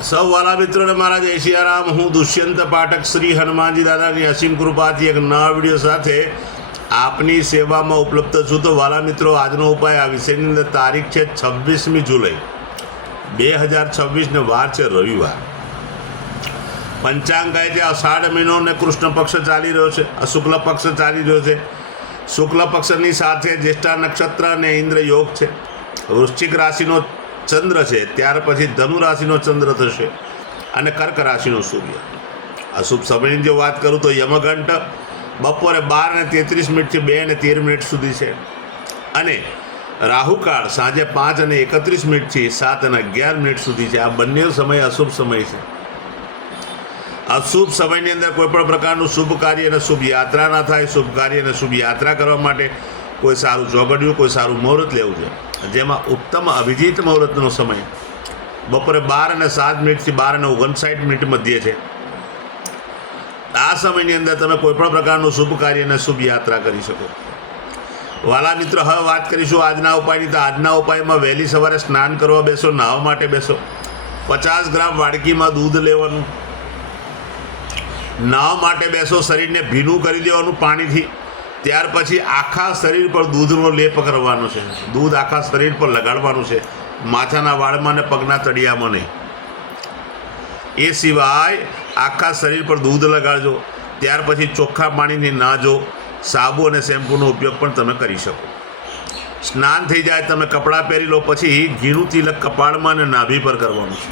સૌ વાલા મિત્રોને મારા જય સિયારામ। હું દુષ્યંત પાઠક શ્રી હનુમાનજી દાદાની અસીમ કૃપાથી એક નવા વિડીયો સાથે આપની સેવામાં ઉપલબ્ધ છું। તો વાલા મિત્રો, આજનો ઉપાય આ વિષયની અંદર તારીખ છે 26મી જુલાઈ 2026 ને વાર છે રવિવાર। પંચાંગ કહે છે અષાઢ મહિનો ને કૃષ્ણ પક્ષ ચાલી રહ્યો છે, શુક્લ પક્ષ ચાલી રહ્યો છે। શુક્લ પક્ષની સાથે જ્યેષ્ઠા નક્ષત્ર અને ઇન્દ્ર યોગ છે। વૃશ્ચિક રાશિનો ચંદ્ર છે, ત્યાર પછી ધનુ રાશિનો ચંદ્ર થશે અને કર્ક રાશિનો સૂર્ય। અશુભ સમયની જો વાત કરું તો યમઘંટ બપોરે 12:33 થી 2:13 સુધી છે અને રાહુકાળ સાંજે 5:31 થી 7:11 સુધી છે। આ બંને સમય અશુભ સમય છે। અશુભ સમયની અંદર કોઈ પણ પ્રકારનું શુભ કાર્ય અને શુભ યાત્રા ના થાય। શુભ કાર્ય અને શુભ યાત્રા કરવા માટે કોઈ સારું ચોગડિયું, કોઈ સારું મુહૂર્ત લેવું છે, જેમાં ઉત્તમ અભિજીત મુહૂર્તનો સમય બપોરે 12:07 થી 12:59 મધ્યે છે। આ સમયની અંદર તમે કોઈ પણ પ્રકારનું શુભ કાર્ય અને શુભ યાત્રા કરી શકો। વાલા મિત્રો, હવે વાત કરીશું આજના ઉપાયની। તો આજના ઉપાયમાં વહેલી સવારે સ્નાન કરવા બેસો, નાહવા માટે બેસો, 50 ગ્રામ વાડકીમાં દૂધ લેવાનું, નાહવા માટે બેસો, શરીરને ભીનું કરી દેવાનું પાણીથી। ત્યાર પછી આખા શરીર પર દૂધનો લેપ કરવાનો છે। દૂધ આખા શરીર પર લગાડવાનું છે, માથાના વાળમાં ને પગના તળિયામાં નહીં। એ સિવાય આખા શરીર પર દૂધ લગાડજો। ત્યાર પછી ચોખ્ખા પાણીથી નાહજો। સાબુ અને શેમ્પૂનો ઉપયોગ પણ તમે કરી શકો। સ્નાન થઈ જાય, તમે કપડાં પહેરી લો, પછી ઘીનું તિલક કપાળમાં અને નાભી પર કરવાનું છે,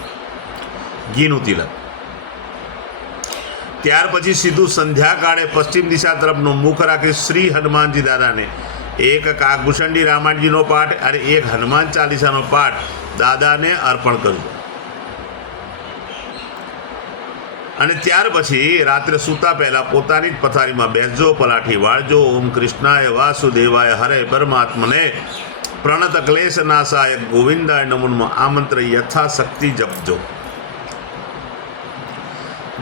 ઘીનું તિલક। ત્યાર પછી સીધું સંધ્યાકાળે પશ્ચિમ દિશા તરફનું મુખ રાખી શ્રી હનુમાનજી દાદાને એક કાકભૂષણજી રામાયણજીનો પાઠ અને એક હનુમાન ચાલીસાનો પાઠ દાદાને અર્પણ કરજો। અને ત્યાર પછી રાત્રે સૂતા પહેલાં પોતાની જ પથારીમાં બેસજો, પલાઠી વાળજો। ઓમ કૃષ્ણાય વાસુદેવાય હરે પરમાત્મને પ્રણત ક્લેશ નાશાય ગોવિંદાય નમો આ મંત્ર યથાશક્તિ જપજો।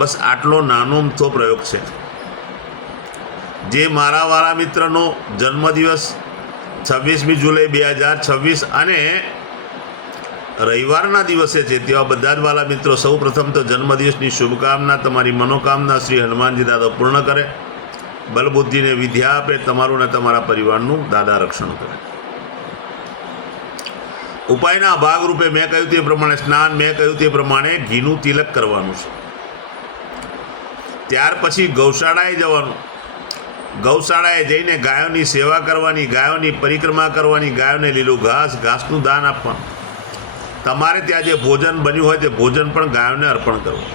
બસ આટલો નાનો અમથો પ્રયોગ છે। જે મારા વાળા મિત્રનો જન્મદિવસ 26મી જુલાઈ 2026 અને રવિવારના દિવસે છે, તેવા બધા જ વાલા મિત્રો સૌ પ્રથમ તો જન્મદિવસની શુભકામના, તમારી મનોકામના શ્રી હનુમાનજી દાદા પૂર્ણ કરે, બલબુદ્ધિને વિદ્યા આપે, તમારું ને તમારા પરિવારનું દાદા રક્ષણ કરે। ઉપાયના ભાગરૂપે મેં કહ્યું તે પ્રમાણે સ્નાન, મેં કહ્યું તે પ્રમાણે ઘીનું તિલક કરવાનું છે। ત્યાર પછી ગૌશાળાએ જવાનું। ગૌશાળાએ જઈને ગાયોની સેવા કરવાની, ગાયોની પરિક્રમા કરવાની, ગાયોને લીલું ઘાસનું દાન આપવાનું। તમારે ત્યાં જે ભોજન બન્યું હોય તે ભોજન પણ ગાયોને અર્પણ કરવું।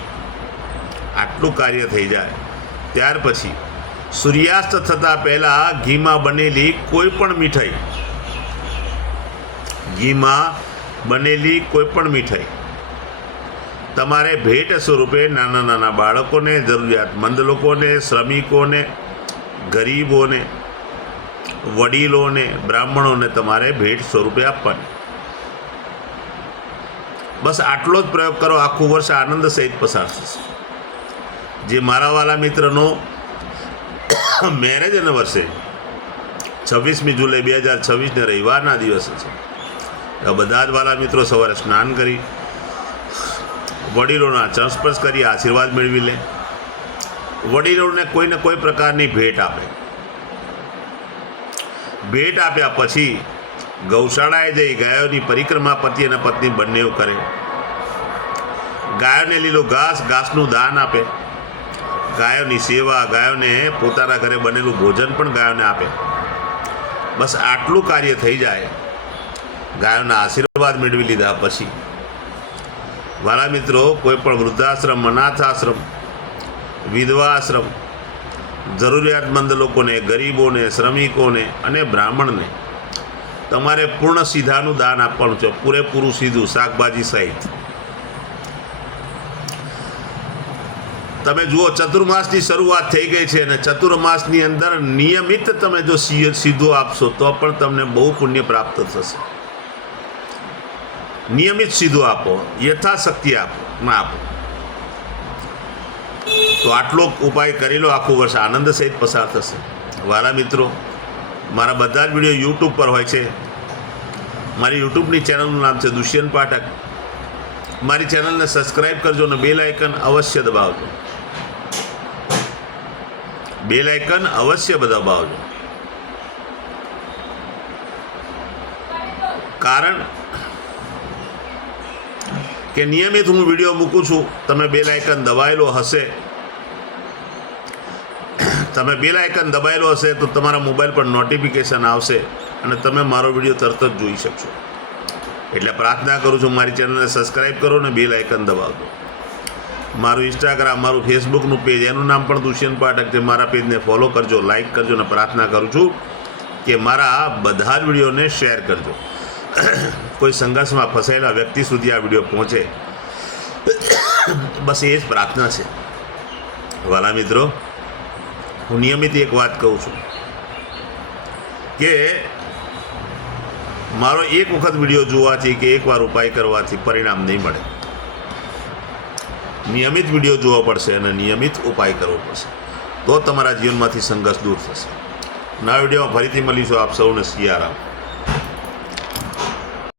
આટલું કાર્ય થઈ જાય ત્યાર પછી સૂર્યાસ્ત થતાં પહેલાં ઘીમાં બનેલી કોઈ પણ મીઠાઈ, ઘીમાં બનેલી કોઈ પણ મીઠાઈ તમારે ભેટ સ્વરૂપે નાના નાના બાળકોને, જરૂરિયાતમંદ લોકોને, શ્રમિકોને, ગરીબોને, વડીલોને, બ્રાહ્મણોને તમારે ભેટ સ્વરૂપે આપવાની। બસ આટલો જ પ્રયોગ કરો, આખું વર્ષ આનંદ સહિત પસાર થશે। જે મારા વાલા મિત્રનો મેરેજ એનિવર્સરી 26મી જુલાઈ 2026 ને રવિવારના દિવસે છે, તો બધા જ વાલા મિત્રો સવારે સ્નાન કરી વડીલોના ચરણ સ્પર્શ કરી આશીર્વાદ મેળવી લે। વડીલોને કોઈને કોઈ પ્રકારની ભેટ આપે। ભેટ આપ્યા પછી ગૌશાળાએ જઈ ગાયોની પરિક્રમા પતિ અને પત્ની બંને કરે। ગાયોને લીલું ઘાસનું દાન આપે, ગાયોની સેવા, ગાયોને પોતાના ઘરે બનેલું ભોજન પણ ગાયોને આપે। બસ આટલું કાર્ય થઈ જાય, ગાયોના આશીર્વાદ મેળવી લીધા પછી વાલા મિત્રો, કોઈ પણ વૃદ્ધાશ્રમ, અનાથાશ્રમ, વિધવા આશ્રમ, જરૂરિયાતમંદ લોકોને, ગરીબોને, શ્રમિકોને અને બ્રાહ્મણને તમારે પૂર્ણ સીધાનું દાન આપવાનું છે, પૂરેપૂરું સીધું શાકભાજી સહિત। તમે જુઓ, ચતુર્માસની શરૂઆત થઈ ગઈ છે અને ચતુર્માસની અંદર નિયમિત તમે જો સીધું આપશો તો પણ તમને બહુ પુણ્ય પ્રાપ્ત થશે। નિયમિત સીધું આપો, યથાશક્તિ આપો, ના આપો તો આટલો ઉપાય કરી લો, આખું વર્ષ આનંદ સહિત પસાર થશે। વાલા મિત્રો, મારા બધા જ વિડીયો યુટ્યુબ પર હોય છે। મારી યુટ્યુબની ચેનલનું નામ છે દુષ્યંત પાઠક। મારી ચેનલને સબસ્ક્રાઈબ કરજો અને બેલ આઇકન અવશ્ય દબાવજો. બેલ આઇકન અવશ્ય દબાવજો. કારણ કે નિયમિત હું વિડીયો મૂકું છું. તમે બેલ આઇકન દબાયેલો હશે, તો તમારા મોબાઈલ પર નોટિફિકેશન આવશે અને તમે મારો વિડીયો તરત જ જોઈ શકશો. એટલે પ્રાર્થના કરું છું, મારી ચેનલને સબસ્ક્રાઈબ કરો અને બેલ આઇકન દબાવજો. મારું ઇન્સ્ટાગ્રામ, મારું ફેસબુકનું પેજ, એનું નામ પણ દુષ્યંત પાઠક છે. મારા પેજને ફોલો કરજો, લાઈક કરજો અને પ્રાર્થના કરું છું કે મારા બધા જ વિડીયોને શેર કરજો. કોઈ સંઘર્ષમાં ફસાયેલા વ્યક્તિ સુધી આ વિડીયો પહોંચે, બસ એ જ પ્રાર્થના છે. વાલા મિત્રો, હું નિયમિત એક વાત કહું છું કે મારો એક વખત વિડીયો જોવાથી કે એકવાર ઉપાય કરવાથી પરિણામ નહીં મળે. નિયમિત વિડીયો જોવો પડશે અને નિયમિત ઉપાય કરવો પડશે, તો તમારા જીવનમાંથી સંઘર્ષ દૂર થશે. નવા વિડીયોમાં ફરીથી મળીશું. આપ સૌને સિયારામ.